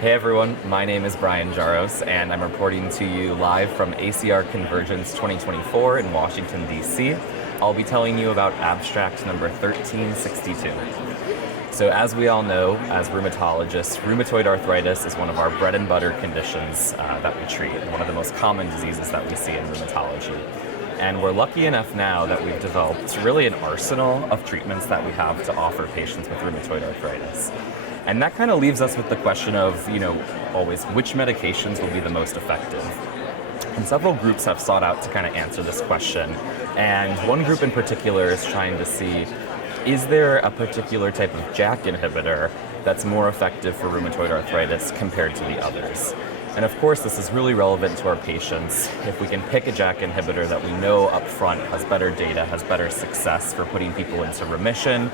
Hey everyone, my name is Brian Jaros, and I'm reporting to you live from ACR Convergence 2024 in Washington, D.C. I'll be telling you about abstract number 1362. So as we all know, as rheumatologists, rheumatoid arthritis is one of our bread and butter conditions that we treat, and one of the most common diseases that we see in rheumatology. And we're lucky enough now that we've developed really an arsenal of treatments that we have to offer patients with rheumatoid arthritis. And that kind of leaves us with the question of, always which medications will be the most effective. And several groups have sought out to kind of answer this question. And one group in particular is trying to see, is there a particular type of JAK inhibitor that's more effective for rheumatoid arthritis compared to the others? And of course, this is really relevant to our patients. If we can pick a JAK inhibitor that we know up front has better data, has better success for putting people into remission,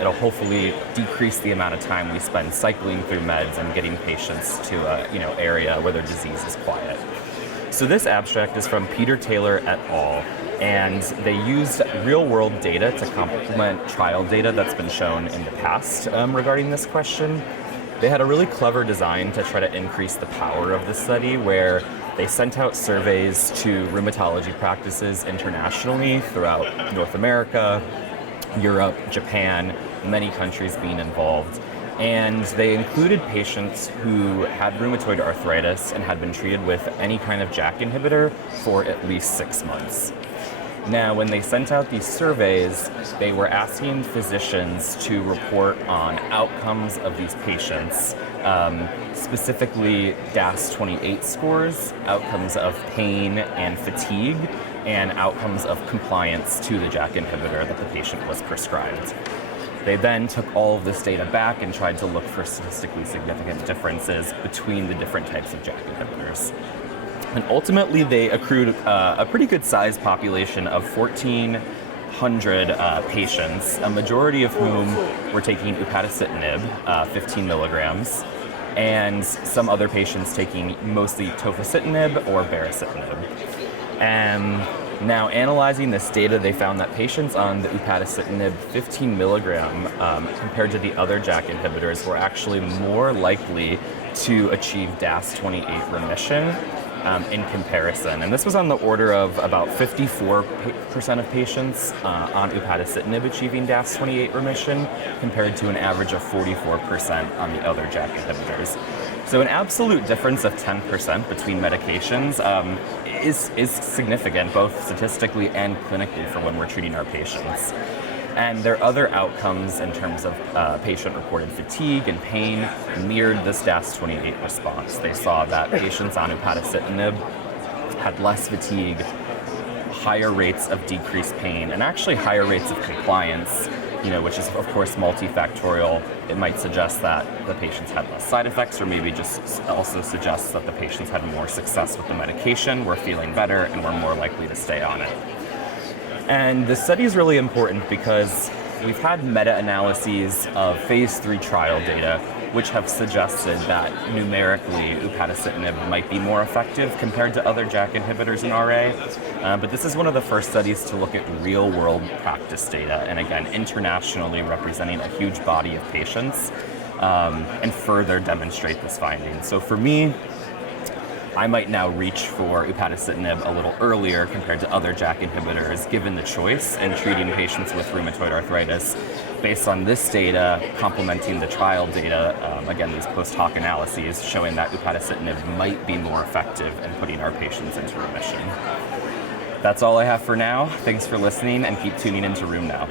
it'll hopefully decrease the amount of time we spend cycling through meds and getting patients to a area where their disease is quiet. So this abstract is from Peter Taylor et al. And they used real-world data to complement trial data that's been shown in the past regarding this question. They had a really clever design to try to increase the power of the study, where they sent out surveys to rheumatology practices internationally throughout North America, Europe, Japan, many countries being involved. And they included patients who had rheumatoid arthritis and had been treated with any kind of JAK inhibitor for at least 6 months. Now, when they sent out these surveys, they were asking physicians to report on outcomes of these patients, specifically DAS28 scores, outcomes of pain and fatigue, and outcomes of compliance to the JAK inhibitor that the patient was prescribed. They then took all of this data back and tried to look for statistically significant differences between the different types of JAK inhibitors. And ultimately, they accrued a pretty good sized population of 1,400 patients, a majority of whom were taking Upadacitinib, 15 milligrams, and some other patients taking mostly Tofacitinib or Baricitinib. And now, analyzing this data, they found that patients on the Upadacitinib 15 milligram compared to the other JAK inhibitors were actually more likely to achieve DAS28 remission in comparison. And this was on the order of about 54% of patients on Upadacitinib achieving DAS28 remission, compared to an average of 44% on the other JAK inhibitors. So an absolute difference of 10% between medications is significant, both statistically and clinically, for when we're treating our patients. And their other outcomes in terms of patient-reported fatigue and pain mirrored this DAS28 response. They saw that patients on Upadacitinib had less fatigue, higher rates of decreased pain, and actually higher rates of compliance, which is of course multifactorial. It might suggest that the patients had less side effects, or maybe just also suggests that the patients had more success with the medication, were feeling better, and were more likely to stay on it. And this study is really important because we've had meta-analyses of phase 3 trial data which have suggested that numerically Upadacitinib might be more effective compared to other JAK inhibitors in RA. But this is one of the first studies to look at real-world practice data, and again, internationally representing a huge body of patients, and further demonstrate this finding. So for me, I might now reach for Upadacitinib a little earlier compared to other JAK inhibitors, given the choice in treating patients with rheumatoid arthritis based on this data complementing the trial data, again, these post-hoc analyses showing that Upadacitinib might be more effective in putting our patients into remission. That's all I have for now. Thanks for listening, and keep tuning into Rheum Now.